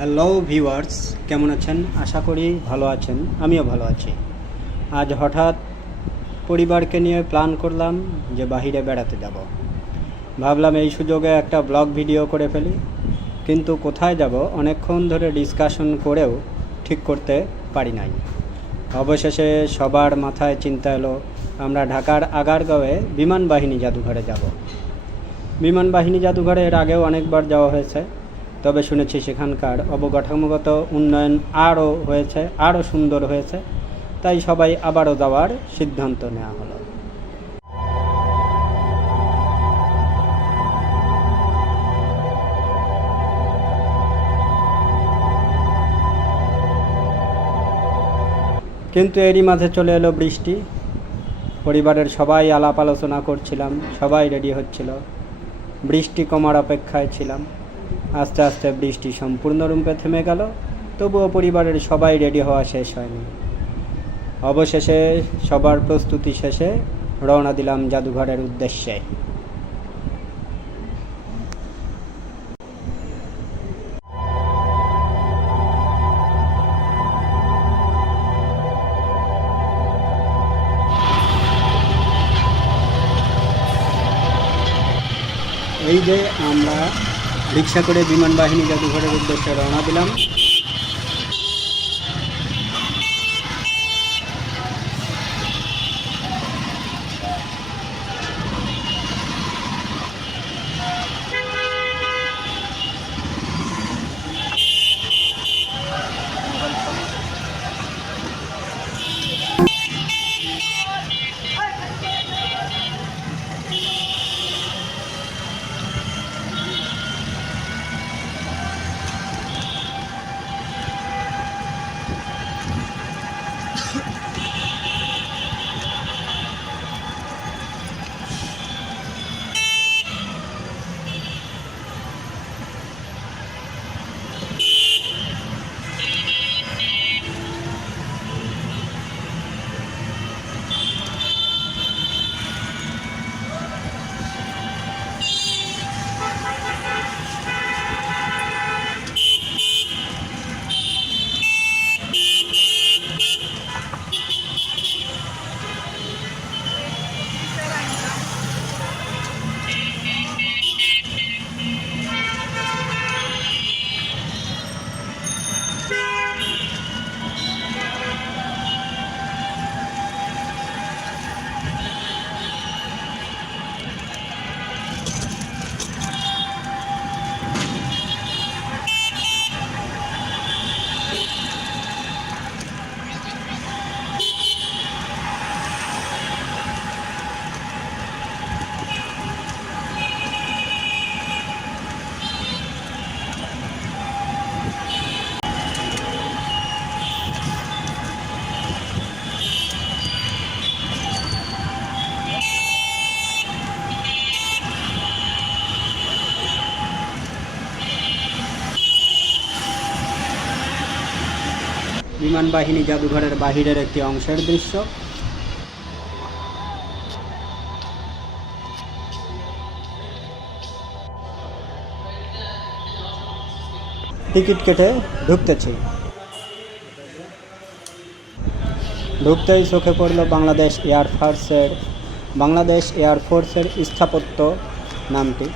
Hello viewers, কেমন আছেন? আশা করি ভালো আছেন। আমিও ভালো আছি। আজ হঠাৎ পরিবারকে নিয়ে প্ল্যান করলাম যে বাহিরে বেড়াতে যাব। ভাবলাম এই সুযোগে একটা ব্লগ ভিডিও করে ফেলি, কিন্তু কোথায় যাব অনেকক্ষণ ধরে ডিসকাশন করেও ঠিক করতে পারি নাই। অবশেষে সবার মাথায় চিন্তা এলো আমরা ঢাকার আগারগাঁওয়ে বিমান বাহিনী জাদুঘরে যাব। বিমান বাহিনী জাদুঘরে এর আগেও অনেকবার যাওয়া হয়েছে, তবে শুনেছি সেখানকার অবকাঠামোগত উন্নয়ন আরও সুন্দর হয়েছে, তাই সবাই আবারও যাওয়ার সিদ্ধান্ত নেওয়া হলো। কিন্তু এরই মাঝে চলে এলো বৃষ্টি। পরিবারের সবাই আলাপ আলোচনা করছিলাম, সবাই রেডি হচ্ছিল, বৃষ্টি কমার অপেক্ষায় ছিলাম। আস্তে আস্তে বৃষ্টি সম্পূর্ণরূপে থেমে গেল, তবুও পরিবারের সবাই রেডি হওয়া শেষ হয়নি। অবশেষে সবার প্রস্তুতি শেষে রওনা দিলাম জাদুঘরের উদ্দেশ্যে। এই যে আমরা রিক্সা করে বিমান বাহিনী জাদুঘরের উদ্দেশ্যে রওনা দিলাম। বিমান বাহিনী জাদুঘরের বাহিরের একটি অংশের দৃশ্য। টিকিট কেটে ঢুকতেছি, ঢুকতেই চোখে পড়ল বাংলাদেশ এয়ারফোর্সের স্থাপত্য নামটি।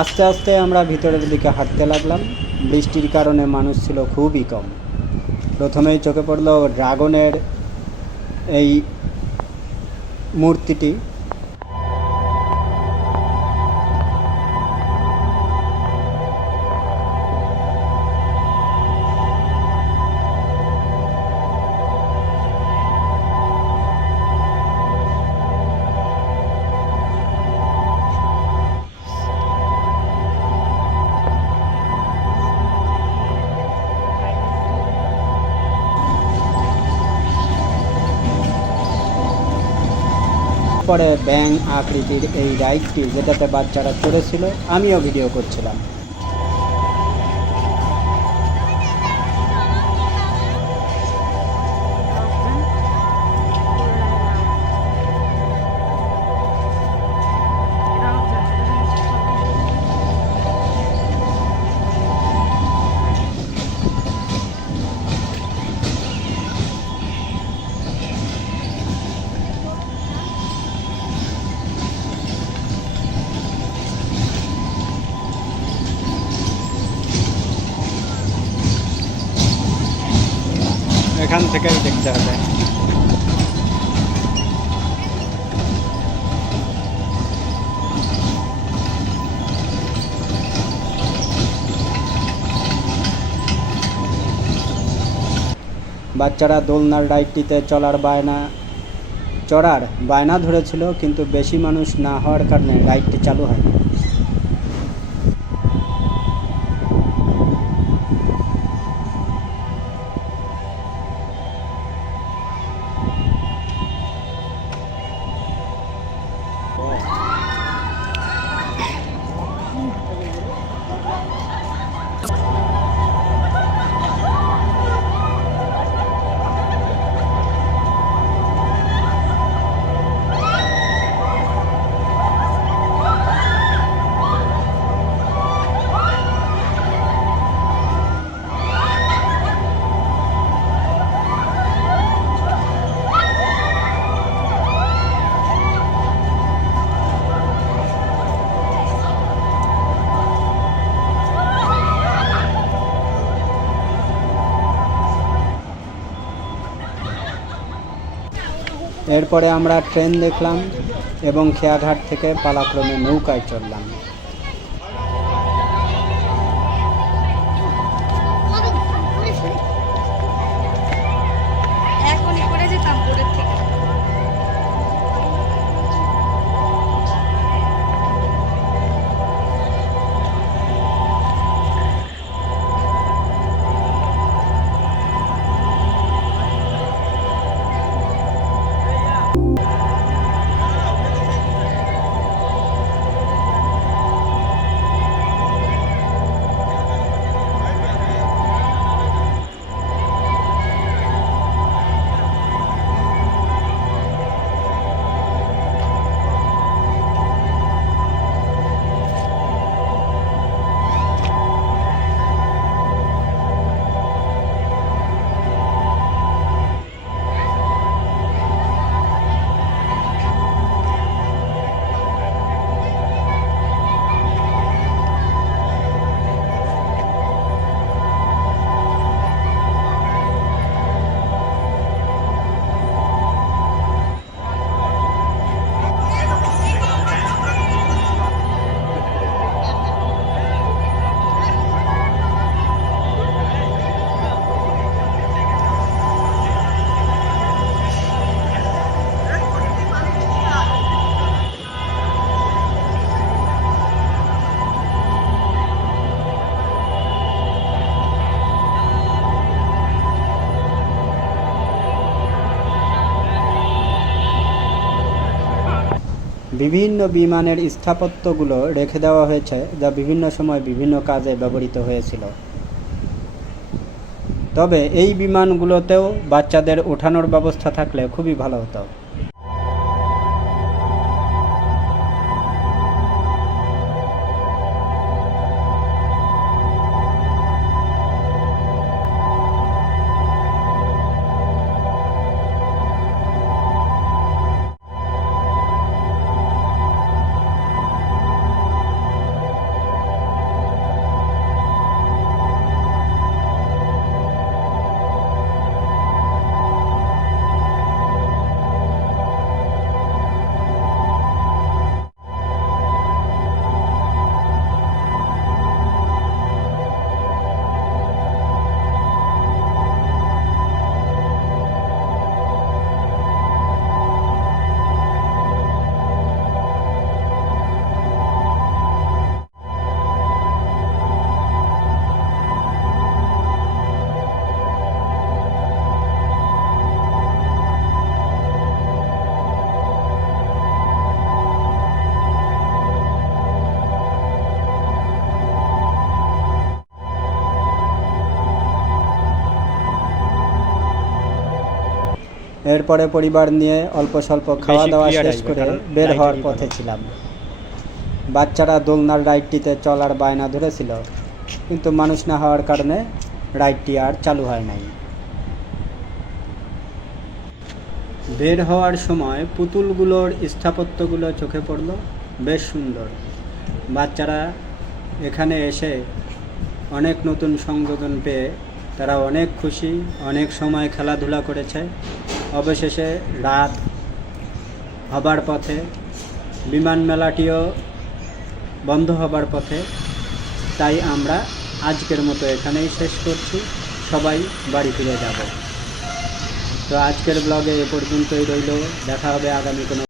আস্তে আস্তে আমরা ভিতরের দিকে হাঁটতে লাগলাম। বৃষ্টির কারণে মানুষ ছিল খুবই কম। প্রথমেই চোখে পড়ল ড্রাগনের এই মূর্তিটি। পরে ব্যাঙ আকৃতির এই রাইডটি, যেটাতে বাচ্চারা চড়েছিল, আমিও ভিডিও করছিলাম। এখান থেকেই দেখতে হবে। বাচ্চারা দোলনার রাইডটিতে চড়ার বায়না ধরেছিল, কিন্তু বেশি মানুষ না হওয়ার কারণে রাইডটি চালু হয়নি। এরপরে আমরা ট্রেন দেখলাম এবং খেয়াঘাট থেকে পালাক্রমে নৌকায় চড়লাম। বিভিন্ন বিমানের স্থাপত্যগুলো রেখে দেওয়া হয়েছে, যা বিভিন্ন সময় বিভিন্ন কাজে ব্যবহৃত হয়েছিল। তবে এই বিমানগুলোতেও বাচ্চাদের ওঠানোর ব্যবস্থা থাকলে খুবই ভালো হতো। এরপরে পরিবার নিয়ে অল্প স্বল্প খাওয়া দাওয়া শেষ করে বের হওয়ার পথে ছিলাম। বাচ্চারা দোলনার রাইডটিতে চলার বায়না ধরেছিল, কিন্তু মানুষ না হওয়ার কারণে রাইডটি আর চালু হয় নাই। বের হওয়ার সময় পুতুলগুলোর স্থাপত্যগুলো চোখে পড়ল, বেশ সুন্দর। বাচ্চারা এখানে এসে অনেক নতুন সংযোজন পেয়ে তারা অনেক খুশি, অনেক সময় খেলাধুলা করেছে। অবশেষে রাত হবার পথে, বিমান মেলাটিও বন্ধ হবার পথে। তাই আমরা আজকের মতো এখানেই শেষ করছি, সবাই বাড়ি ফিরে যাব। তো আজকের ব্লগে এ পর্যন্তই রইল। দেখা হবে আগামী কোনো